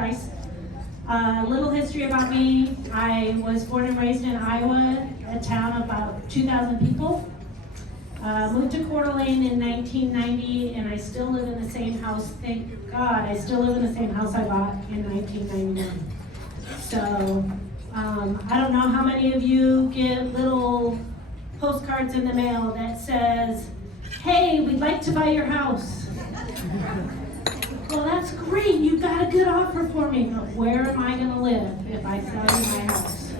Price. A little history about me. I was born and raised in Iowa, a town of about 2,000 people. Moved to Coeur d'Alene in 1990, and I still live in the same house. Thank God, I still live in the same house I bought in 1999. So, I don't know how many of you get little postcards in the mail that says, "Hey, we'd like to buy your house." Well, that's great. You've got a good offer for me, but where am I going to live if I sell you my house?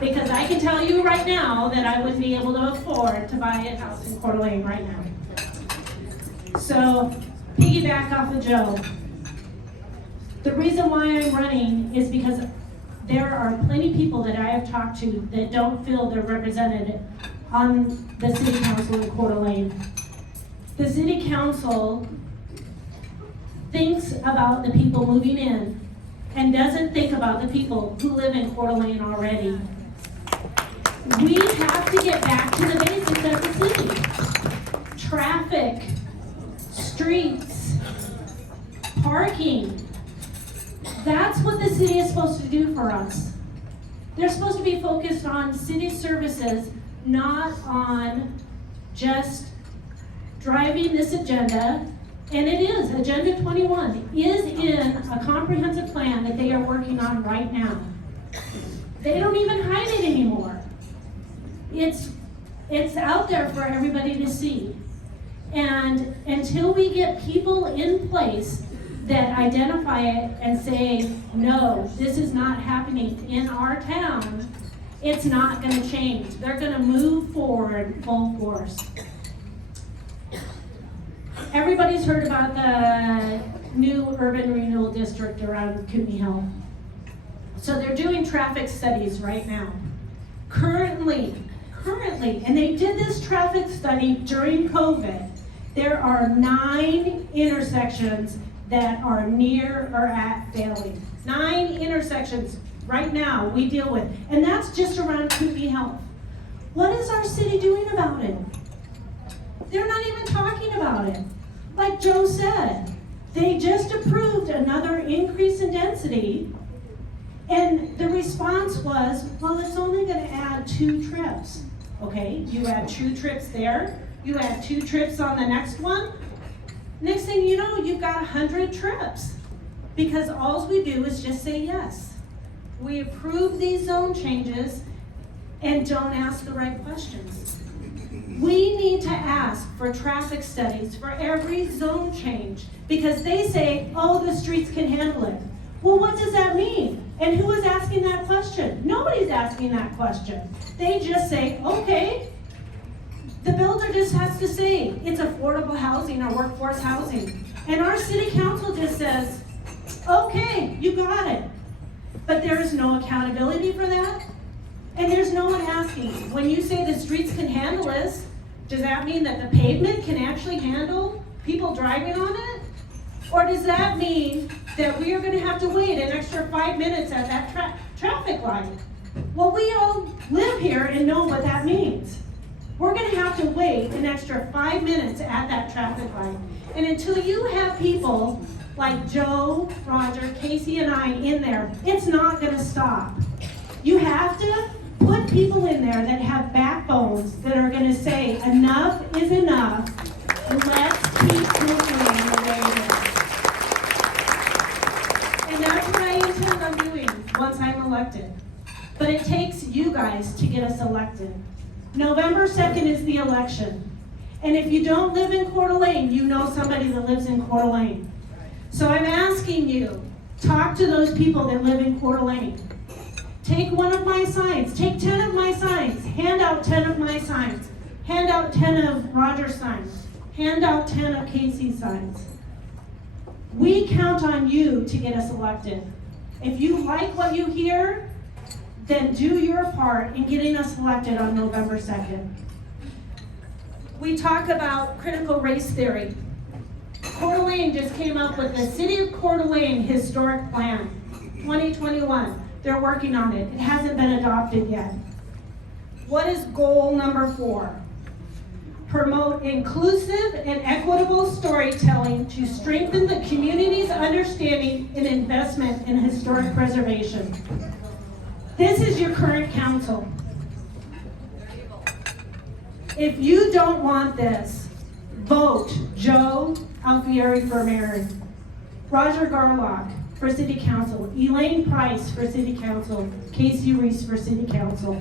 Because I can tell you right now that I wouldn't be able to afford to buy a house in Coeur d'Alene right now. So, piggyback off of Joe. The reason why I'm running is because there are plenty of people that I have talked to that don't feel they're represented on the city council in Coeur d'Alene. The city council thinks about the people moving in and doesn't think about the people who live in Coeur d'Alene already. We have to get back to the basics of the city. Traffic, streets, parking. That's what the city is supposed to do for us. They're supposed to be focused on city services, not on just driving this agenda. And it is, Agenda 21 is in a comprehensive plan that they are working on right now. They don't even hide it anymore. It's out there for everybody to see. And until we get people in place that identify it and say, no, this is not happening in our town, it's not going to change. They're going to move forward full force. Everybody's heard about the new urban renewal district around Kootenai. So they're doing traffic studies right now. Currently, and they did this traffic study during COVID, there are 9 intersections that are near or at failing. 9 intersections right now we deal with, and that's just around Kootenai. What is our city doing about it? They're not even talking about it. Like Joe said, they just approved another increase in density, and the response was, well, it's only going to add 2 trips. Okay, you add 2 trips there, you add 2 trips on the next one. Next thing you know, you've got 100 trips, because all we do is just say yes. We approve these zone changes and don't ask the right questions. We need to ask for traffic studies for every zone change, because they say, oh, the streets can handle it. Well, what does that mean? And who is asking that question? Nobody's asking that question. They just say, okay. The builder just has to say it's affordable housing or workforce housing. And our city council just says, okay, you got it. But there is no accountability for that. And there's no one asking. When you say the streets can handle this, does that mean that the pavement can actually handle people driving on it? Or does that mean that we are going to have to wait an extra 5 minutes at that traffic light? Well, we all live here and know what that means. We're going to have to wait an extra 5 minutes at that traffic light. And until you have people like Joe, Roger, Casey, and I in there, it's not going to stop. You have to put people in there that have backbones that are going to say, enough is enough. Let's keep moving the way it is. And that's what I intend on doing once I'm elected. But it takes you guys to get us elected. November 2nd is the election. And if you don't live in Coeur d'Alene, you know somebody that lives in Coeur d'Alene. So I'm asking you, talk to those people that live in Coeur d'Alene. Take one of my signs. Take 10 of my signs. Hand out 10 of my signs. Hand out 10 of Roger's signs. Hand out 10 of Casey's signs. We count on you to get us elected. If you like what you hear, then do your part in getting us elected on November 2nd. We talk about critical race theory. Coeur d'Alene just came up with the City of Coeur d'Alene Historic Plan, 2021. They're working on it. It hasn't been adopted yet. What is goal number 4? promote inclusive and equitable storytelling to strengthen the community's understanding and investment in historic preservation. This is your current council. If you don't want this, vote Joe Alfieri for mayor, Roger Garlock for city council, Elaine Price for city council, Casey Reese for city council.